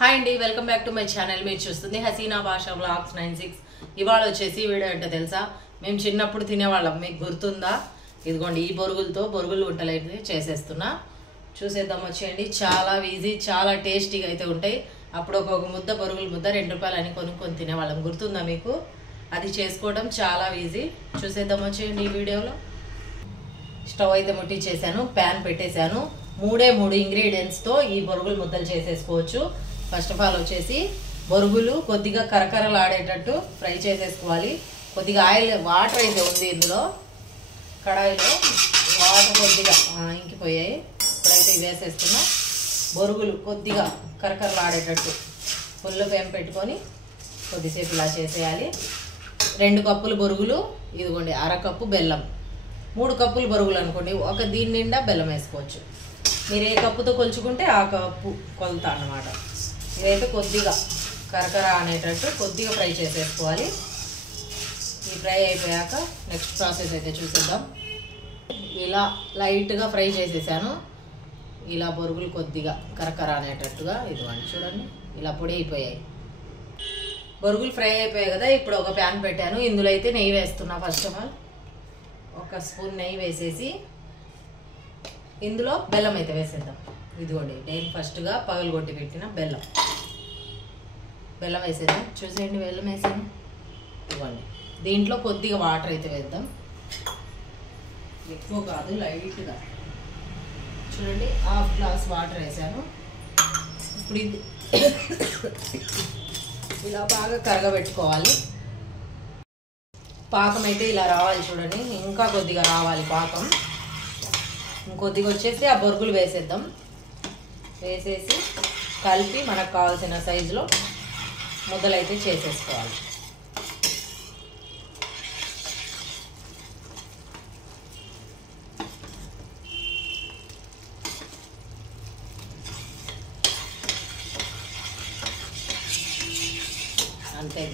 Hi అండి, welcome back to my channel. మీరు చూస్తుంది హసీనా భాషా వ్లాగ్స్ 96. ఇవాళ వచ్చేసి వీడియో అంటే తెలుసా, మేము చిన్నప్పుడు తినేవాళ్ళం, మీకు గుర్తుందా? ఇదిగోండి, ఈ బొరుగులతో బొరుగులు వంటలు అయితే చేసేస్తున్నా. చూసేద్దాం వచ్చేయండి. చాలా ఈజీ, చాలా టేస్టీగా అయితే ఉంటాయి. అప్పుడు ఒక ముద్ద బొరుగుల ముద్ద 2 రూపాయలు అని కొనుక్కొని తినేవాళ్ళం, గుర్తుందా మీకు? అది చేసుకోవడం చాలా ఈజీ. చూసేద్దాం వచ్చేయండి ఈ వీడియోలో. స్టవ్ అయితే ముట్టించేసాను, ప్యాన్ పెట్టేశాను. 3 ఇంగ్రీడియంట్స్తో ఈ బొరుగులు ముద్దలు చేసేసుకోవచ్చు. ఫస్ట్ ఆఫ్ ఆల్ వచ్చేసి బొరుగులు కొద్దిగా కరకరలాడేటట్టు ఫ్రై చేసేసుకోవాలి. కొద్దిగా వాటర్ అయితే ఉంది ఇందులో, కడాయిలో వాటర్ కొద్దిగా ఇంకిపోయాయి. ఇప్పుడైతే ఇవి వేసేస్తున్నా. బొరుగులు కొద్దిగా కరకరలాడేటట్టు ఫుల్ ఫ్లేమ్ పెట్టుకొని కొద్దిసేపు ఇలా చేసేయాలి. 2 కప్పులు బొరుగులు, ఇదిగోండి 1/2 కప్పు బెల్లం. 3 కప్పులు బొరుగులు అనుకోండి, ఒక దీని నిండా బెల్లం వేసుకోవచ్చు. మీరు ఏ కప్పుతో కొలుచుకుంటే ఆ కప్పు కొలత అన్నమాట. ఇదైతే కొద్దిగా కరకర అనేటట్టు కొద్దిగా ఫ్రై చేసేసుకోవాలి. ఈ ఫ్రై అయిపోయాక నెక్స్ట్ ప్రాసెస్ అయితే చూసేద్దాం. ఇలా లైట్గా ఫ్రై చేసేసాను. ఇలా బొరుగులు కొద్దిగా కరకర అనేటట్టుగా ఇదిగోండి, చూడండి ఇలా పొడి అయిపోయాయి. బొరుగులు ఫ్రై అయిపోయాయి కదా. ఇప్పుడు ఒక ప్యాన్ పెట్టాను, ఇందులో అయితే నెయ్యి వేస్తున్నా. ఫస్ట్ ఆఫ్ ఆల్ 1 స్పూన్ నెయ్యి వేసేసి ఇందులో బెల్లం అయితే వేసేద్దాం. ఇదిగోండి, నేను ఫస్ట్గా పగలగొట్టి పెట్టిన బెల్లం వేసేద్దాం. చూసేయండి, బెల్లం వేసాను. ఇదిగోండి, దీంట్లో కొద్దిగా వాటర్ అయితే వేద్దాం. ఎక్కువ కాదు, లైట్గా చూడండి. 1/2 గ్లాస్ వాటర్ వేసాను. ఇప్పుడు ఇది ఇలా బాగా కరగబెట్టుకోవాలి. పాకం అయితే ఇలా రావాలి, చూడండి. ఇంకా కొద్దిగా రావాలి పాకం. ఇంకొద్దిగా వచ్చేసి ఆ బొరుగులు వేసేద్దాం. వేసేసి కలిపి మనకు కావాల్సిన సైజులో ముద్దలైతే చేసేసుకోవాలి. అంతే,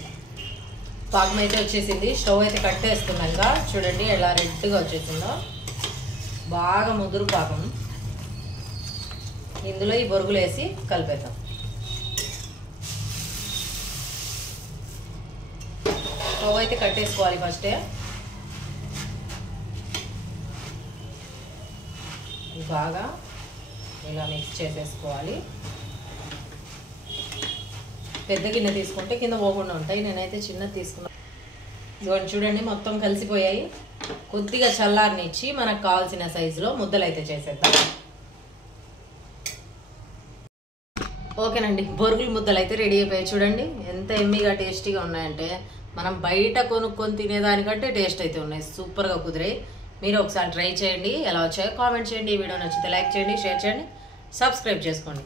పాకం అయితే వచ్చేసింది. స్టవ్ అయితే కట్టేస్తున్నాక చూడండి ఎలా రెడ్గా వచ్చేసిందో, బాగా ముదురు పాకం. ఇందులో ఈ బొరుగులు వేసి కలిపేద్దాం. స్టవ్ అయితే కట్టేసుకోవాలి. ఫస్టే బాగా ఇలా మిక్స్ చేసేసుకోవాలి. పెద్ద గిన్నె తీసుకుంటే కింద పోకుండా ఉంటాయి, నేనైతే చిన్నది తీసుకున్నాను. ఇవన్నీ చూడండి మొత్తం కలిసిపోయాయి. కొద్దిగా చల్లారనిచ్చి మనకు కావాల్సిన సైజులో ముద్దలు అయితే చేసేద్దాం. ఓకేనండి, బొరుగుల ముద్దలు అయితే రెడీ అయిపోయాయి. చూడండి ఎంత ఎమ్మీగా టేస్టీగా ఉన్నాయంటే, మనం బయట కొనుక్కొని తినేదానికంటే టేస్ట్ అయితే ఉన్నాయి. సూపర్గా కుదిరాయి. మీరు ఒకసారి ట్రై చేయండి, ఎలా వచ్చాయో కామెంట్ చేయండి. ఈ వీడియో నచ్చితే లైక్ చేయండి, షేర్ చేయండి, సబ్స్క్రైబ్ చేసుకోండి.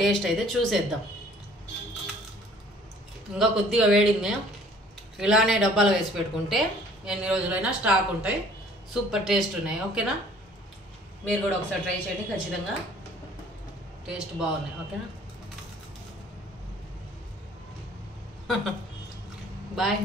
టేస్ట్ అయితే చూసేద్దాం. ఇంకా కొద్దిగా వేడింది. ఇలానే డబ్బాలు వేసి పెట్టుకుంటే ఎన్ని రోజులైనా స్టాక్ ఉంటాయి. సూపర్ టేస్ట్ ఉన్నాయి. ఓకేనా, మీరు కూడా ఒకసారి ట్రై చేయండి, ఖచ్చితంగా టేస్ట్ బాగున్నాయి. ఓకేనా, బాయ్.